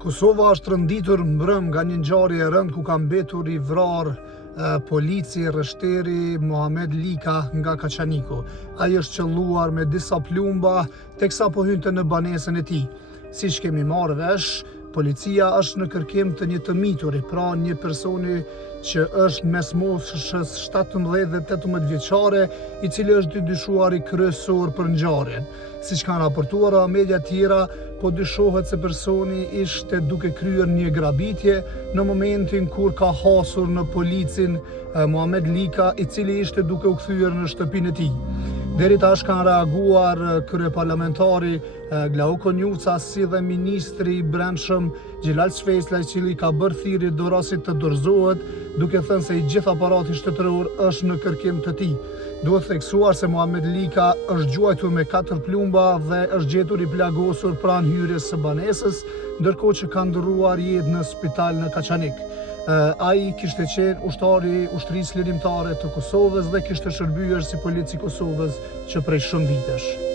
Kosova është rënditur mbrëm nga një ngjarje e rëndë ku ka mbetur i vrarë polici rreshteri Muhamet Lika nga Kaçaniku. Ai është qelluar me disa plumba teksa po hynte në banesën e tij. Siç kemi marrë vesh, policia është në kërkim të një të mituri, pra një personi që është mes moshës 17 dhe 18 vjeçare, i cili është dyshuari kryesor për ngjarjen. Siç kanë raportuar media tjera, po dyshohet se personi ishte duke kryer një grabitje në momentin kur ka hasur në policin Muhamet Lika, i cili ishte duke u kthyer në shtëpinë e tij. Deri tash kanë reaguar kryeparlamentari Glauko Njuca si dhe ministri i Brendshëm Xhelal Çvesla, i cili ka bërë thirrje Dorasit të dorëzohet, duke thënë se i gjithë aparati shtetëror është në kërkim të tij. Duhet theksuar se Muhamet Lika është gjuajtur me 4 plumba dhe është gjetur i plagosur pranë hyrjes së banesës, ndërkohë që ka ndërruar jetë në spital në Kaçanik. Ai kishte qenë ushtari i ushtrisë lirimtare të Kosovës dhe kishte shërbyer si polici i Kosovës që prej shumë vitesh.